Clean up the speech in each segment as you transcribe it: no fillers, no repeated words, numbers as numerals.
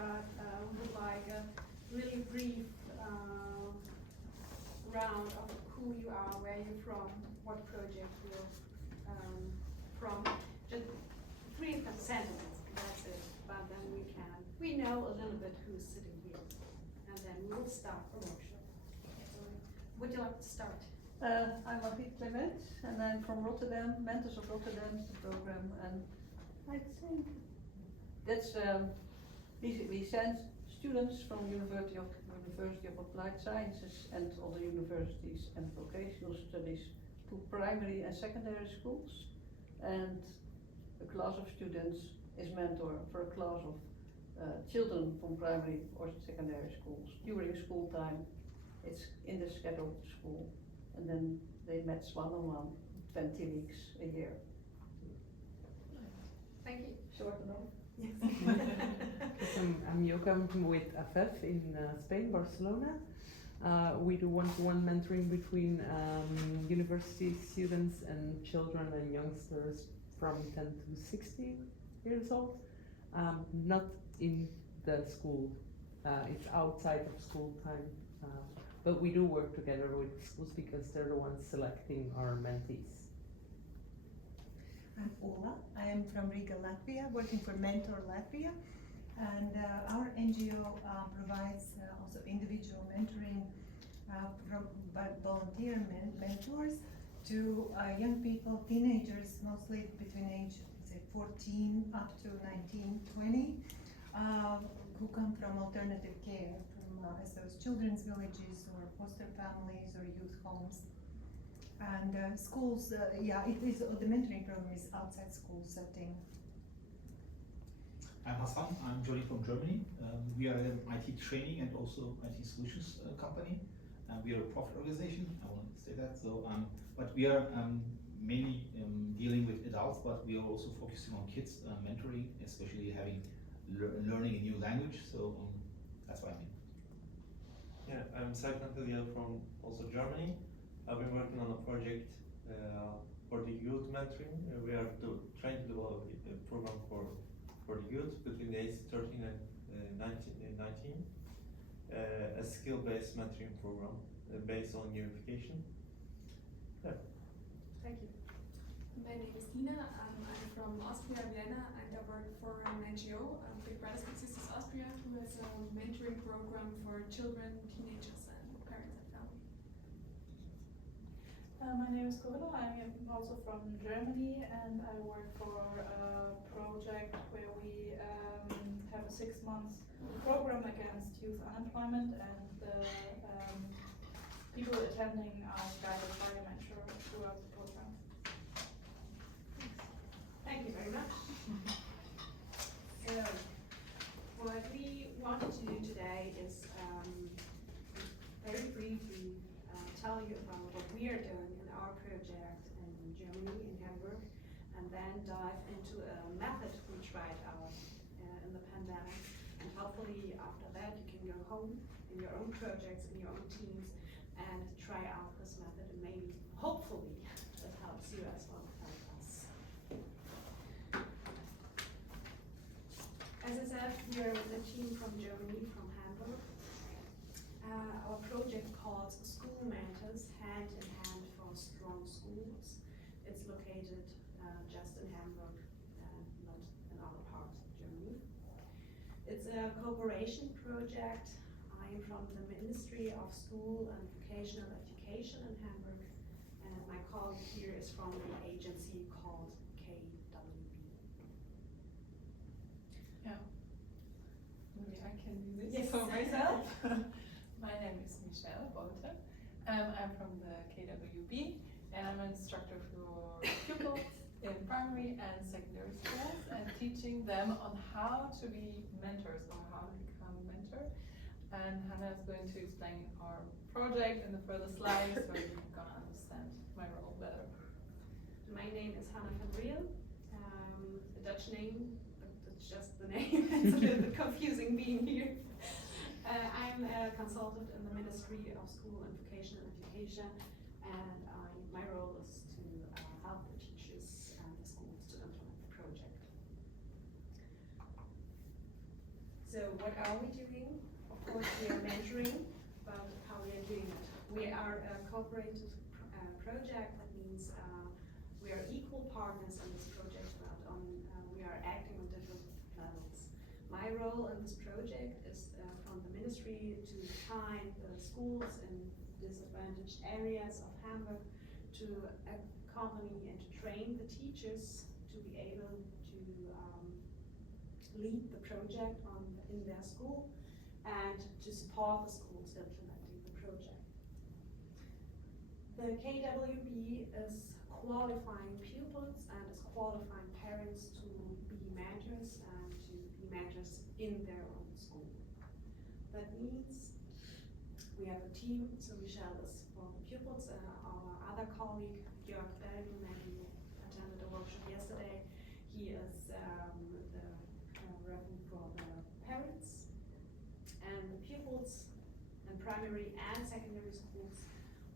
start, would like a really brief round of who you are, where you're from, what project you're from. Just 3 sentences, that's it. But then we know a little bit who's sitting here. And then we will start the workshop. Would you like to start? I'm Afid Clement, and I'm from Rotterdam, Mentors of Rotterdam is the program, and I think that's basically send students from University of Applied Sciences and other universities and vocational studies to primary and secondary schools, and a class of students is mentor for a class of children from primary or secondary schools during school time. It's in the scheduled school, and then they match one-on-one 20 weeks a year. Thank you. Short enough? Yes. I'm Joka, I'm with AFEF in Spain, Barcelona. We do one-to-one mentoring between university students and children and youngsters from 10 to 16 years old. Not in the school, it's outside of school time. But we do work together with schools because they're the ones selecting our mentees. I'm Ola. I am from Riga, Latvia, working for Mentor Latvia. And our NGO provides also individual mentoring by volunteer mentors to young people, teenagers, mostly between age 14 up to 19, 20, who come from alternative care, from those children's villages or foster families or youth homes. And schools, it is, the mentoring program is outside school setting. I'm Hassan, I'm joining from Germany. We are an IT training and also IT solutions company. We are a profit organization, I want to say that. So, but we are mainly dealing with adults, but we are also focusing on kids, mentoring, especially having learning a new language. So that's what I mean. Yeah, I'm Serkan Kılıyalı from also Germany. I've been working on a project for the youth mentoring. We are trying to develop a program for the youth between the ages 13 and 19, a skill-based mentoring program based on gamification. Yeah. Thank you. My name is Ina. I'm from Austria, Vienna, and I work for an NGO, Big Brothers Big Sisters Austria, who has a mentoring program for children, teenagers, and parents and family. My name is Corinna. I'm also from Germany, and I work for a project where we have a 6 months program against youth unemployment, and the people attending are guided by a mentor throughout the program. Thank you very much. So, what we wanted to do today is very briefly tell you about what we are doing in our project in Germany, in Hamburg, and then dive into a method we tried out in the pandemic. And hopefully after that you can go home in your own projects, in your own teams, and try out this method, and maybe, hopefully, it helps you as well as help us. As I said, we are a team from Germany, from Hamburg. Our project called School Mentors, Hand in Hand for Strong Schools. It's located just in Hamburg, not in other parts of Germany. It's a cooperation project. I am from the Ministry of School and Vocational Education in Hamburg, and my colleague here is from an agency called KWB. Yeah. Maybe I can do this Yes. for myself. My name is Michelle Bolte. I'm from the KWB, and I'm an instructor for pupils in primary and secondary schools, and teaching them on how to be mentors or how to become a mentor. And Hannah is going to explain our project in the further slides, where you're gonna understand my role better. My name is Hannah van Riel, a Dutch name, but it's just the name. It's a little bit confusing being here. I'm a consultant in the Ministry of School and Vocational Education, and my role is to help the teachers and the schools to implement the project. So what are we doing? Of course, we are mentoring, but how we are doing it? We are a cooperative project. That means we are equal partners in this project, but we are acting on different levels. My role in this project is from the ministry to find schools in disadvantaged areas of Hamburg, to accompany and to train the teachers to be able to lead the project in their school and to support the schools implementing the project. The KWB is qualifying pupils and is qualifying parents to be mentors and to be mentors in their own school. That means we have a team, so Michelle is for the pupils, our other colleague, Jörg Belgen, maybe attended a workshop yesterday. He is the referent for the parents, and the pupils in primary and secondary schools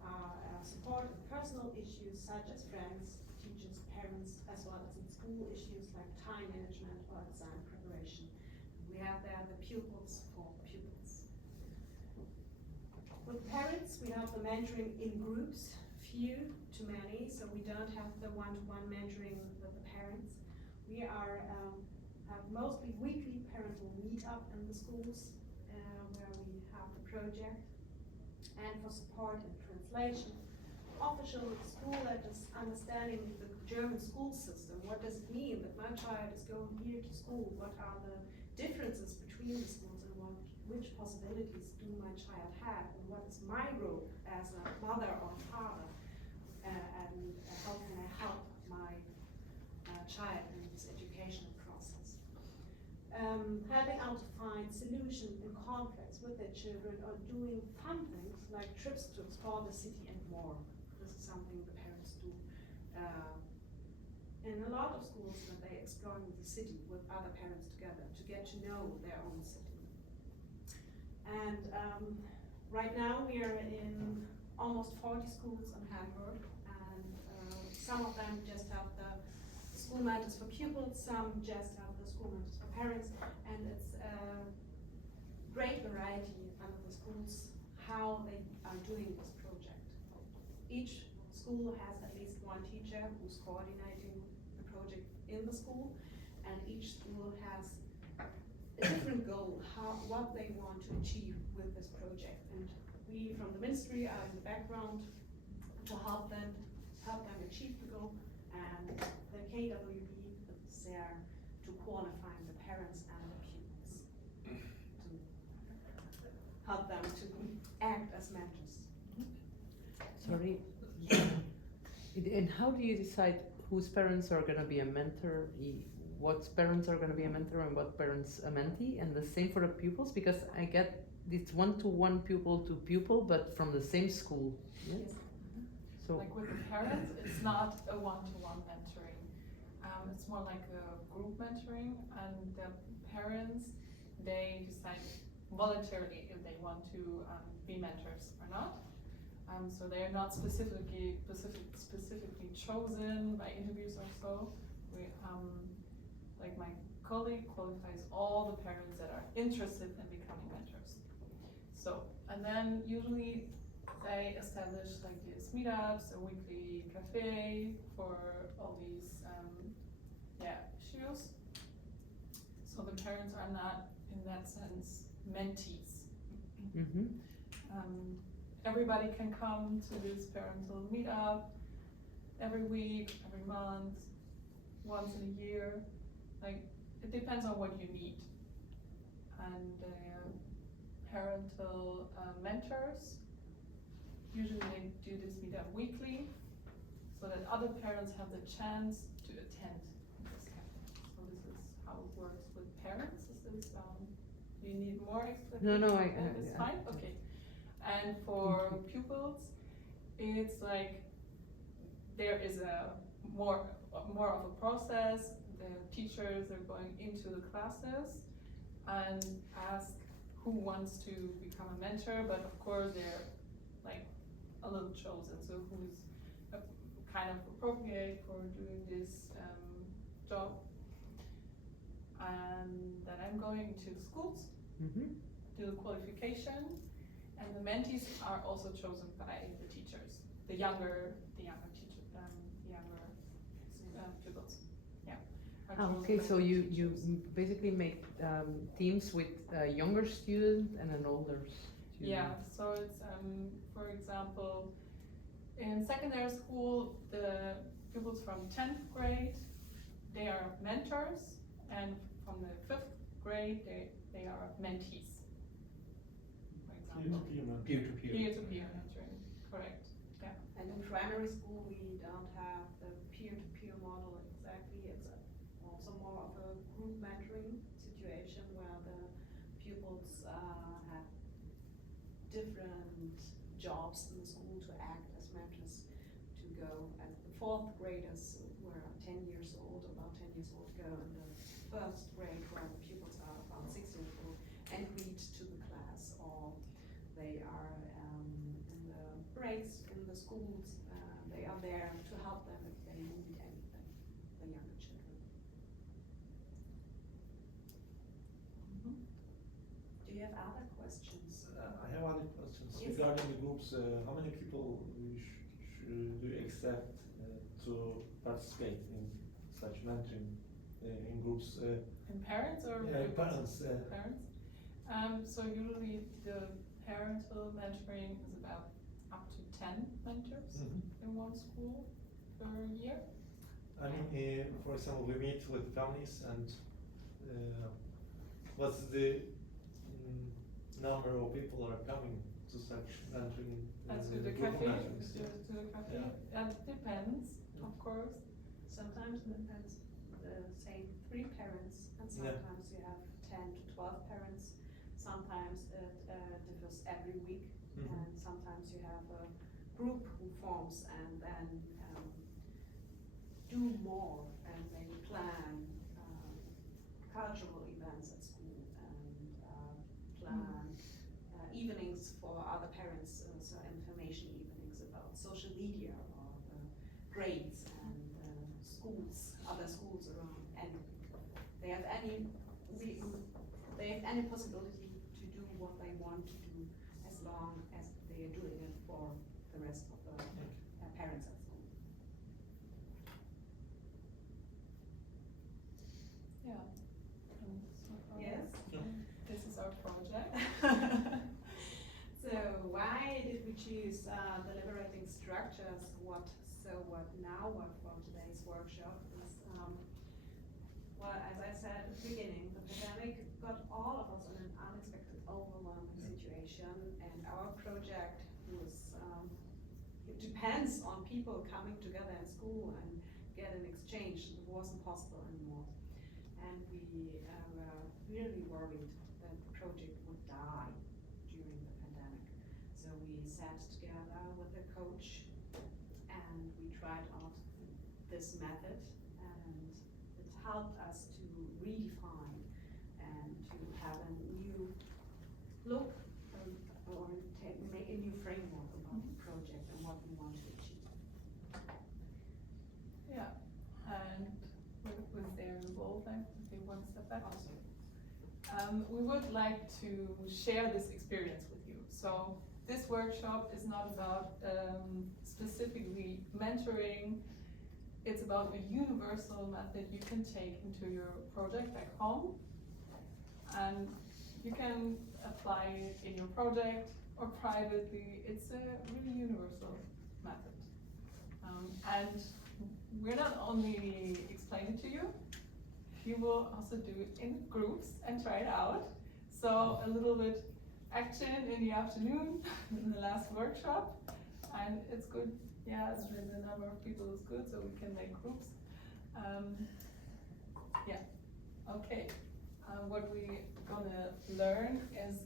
are support in personal issues such as friends, teachers, parents, as well as in school issues like time management or exam preparation. We have there the pupils for pupils. With parents, we have the mentoring in groups, few to many, so we don't have the one-to-one mentoring with the parents. We are have mostly weekly parental meet-up in the schools where we have the project, and for support and translation. Official school letters, understanding the German school system. What does it mean that my child is going here to school? What are the differences between the schools, and which possibilities do my child have? And what is my role as a mother or father? And how can I help my child in this educational process? Helping out to find solutions in conflicts with their children, or doing fun things like trips to explore the city and more. This is something the parents do in a lot of schools, that they exploring the city with other parents together to get to know their own city. And right now we are in almost 40 schools in Hamburg, and some of them just have the school mentors for pupils, some just have the school mentors for parents, and it's a great variety under the schools how they are doing this project. Each school has at least one teacher who's coordinating the project in the school, and each school has a different goal, what they want to achieve with this project. And we from the ministry are in the background to help them achieve the goal, and the KWB is there to qualify the parents and the pupils, to help them to act as mentors. Sorry. And how do you decide whose parents are going to be a mentor, what parents are going to be a mentor, and what parents a mentee? And the same for the pupils, because I get it's one-to-one, pupil to pupil, but from the same school. Yeah? Yes. So Like with the parents, it's not a one-to-one mentoring. It's more like a group mentoring, and the parents, they decide voluntarily if they want to be mentors or not. So they are not specifically chosen by interviews or so. We, like my colleague qualifies all the parents that are interested in becoming mentors. So, and then usually they establish like these meetups, a weekly cafe for all these issues. So the parents are not, in that sense, mentees. mm-hmm. Everybody can come to this parental meetup every week, every month, once in a year. Like, it depends on what you need. And parental mentors, usually they do this meetup weekly, so that other parents have the chance to attend this cafe. So this is how it works with parents. Is this, do you need more explanation? No, It's fine? Okay. And for pupils, it's like there is a more of a process. The teachers are going into the classes and ask who wants to become a mentor, but of course they're like a little chosen. So who's kind of appropriate for doing this job. and then I'm going to the schools, Mm-hmm. do the qualification, and the mentees are also chosen by the teachers, the younger teachers, pupils. Yeah. are chosen Okay, by so the you teachers. basically make teams with a younger student and an older student. Yeah, so it's for example, in secondary school, the pupils from 10th grade, they are mentors, and from the 5th grade, they are mentees, for example. Peer-to-peer. Peer-to-peer mentoring, correct, yeah. And in primary school, we don't have the peer-to-peer model exactly. It's also more of a group mentoring situation where the pupils have different jobs in the school to act as mentors, to go as the 4th graders were 10 years old, about 10 years old, go in the 1st grade where the pupils are about 16 years old and read to the class, or they are in the breaks in the schools, they are there to help them if they need anything, the younger children. Do you have other questions? I have other questions Yes. regarding the groups. How many people do you accept to participate in such mentoring in groups? And parents or Parents. parents? So usually the parental mentoring is about up to 10 mentors in one school per year. I mean, for example, we meet with families, and what's the number of people are coming to such mentoring? To the group cafe, mentorings, yeah. to the cafe. Yeah. That depends, of course. Sometimes it depends, say 3 parents, and sometimes you have 10 to 12 parents. Sometimes it differs every week, and sometimes you have a group who forms and then do more, and they plan cultural events at school and plan evenings for other parents, so information evenings about social media or the grades and schools, other schools around, and they have any possibility to do what they want to do as long as they are doing it for the rest of the parents at school. Yeah. Yes. This is our project. So why did we choose the Liberating Structures? What for today's workshop is, well, as I said at the beginning, the pandemic got all of us in an unexpected, overwhelming situation, and our project was, it depends on people coming together in school and get an exchange. It wasn't possible anymore. And we were really worried that the project would die during the pandemic. So we sat together with a coach and we tried out this method, and it helped us to redefine and to have a new look or make a new framework about the project and what we want to achieve. Yeah, and with their involved, I think one step back. We would like to share this experience with you. So this workshop is not about specifically mentoring. It's about a universal method you can take into your project back home, and you can apply it in your project or privately. It's a really universal method. And we're not only explaining it to you, you will also do it in groups and try it out. So a little bit action in the afternoon in the last workshop, and it's good. Yeah, the number of people is good, so we can make groups. Yeah, okay. What we're gonna learn is